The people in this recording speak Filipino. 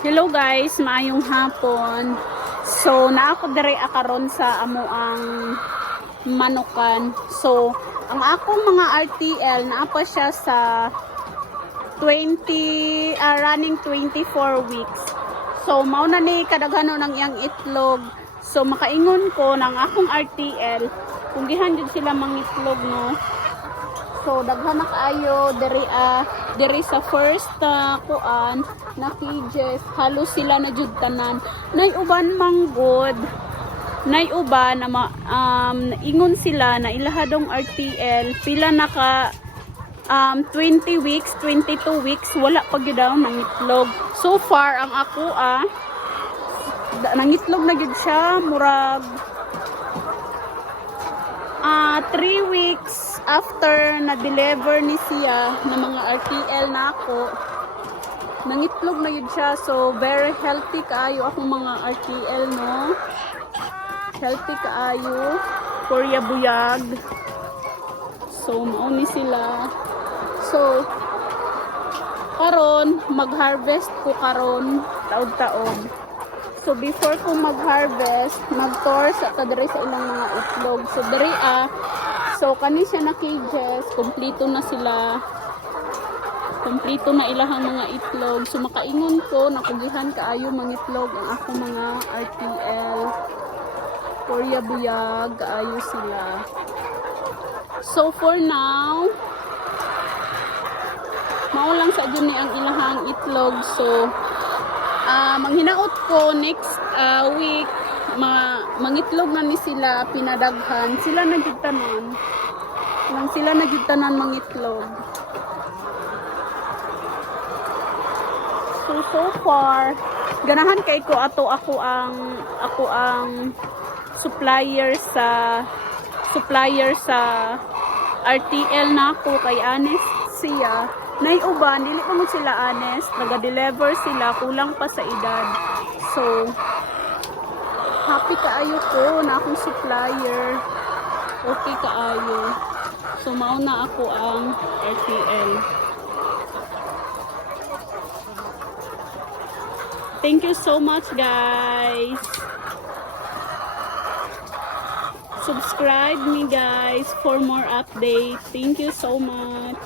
Hello guys, maayong hapon. So, naa ko dire akaron sa amuang manukan. So, ang akong mga RTL naa pa siya sa 20 running 24 weeks. So, mao na ni kadaghano ng iyang itlog. So, makaingon ko ng akong RTL kung gihan jud sila mangitlog no. So daghan na kaayo diri sa first kuan na cages, halos sila na jud tanan. Nay uban manggod. Nay uban na ingon sila na ilahadong RTL pila naka 20 weeks, 22 weeks wala pa gyud daw nangitlog. So far ang ako nangitlog na gyud siya murag 3 weeks after na-deliver ni siya ng mga RTL na ako, nangitlog na yun siya. So, very healthy kaayo akong mga RTL, no? Healthy kaayo. Korea buyag. So, mauni sila. So, karon mag-harvest ko karon taod-taod. So before ko mag-harvest, mag-tour sa kadiri sa ilang mga itlog. So diri so kani siya na cages, kompleto na sila. Kompleto na ilahang mga itlog. So makaingon ko nakugihan kaayo mangitlog ang akong mga RTL. Korea buyag kaayo sila. So for now, mao lang sa dyan ni ang ilahang itlog. So manghinaot ko next week mangitlog na ni sila pinadaghan sila na jud tanan lang sila na jud tanan mangitlog. So far ganahan kay ko ako ang supplier sa RTL na ko kay honest siya. Nay uban, dili pa mo sila honest, naga-deliver sila, kulang pa sa edad. So, happy kaayo ko na akong supplier. Okay kaayo. So, mauna ako ang RTL. Thank you so much guys. Subscribe me guys for more updates. Thank you so much.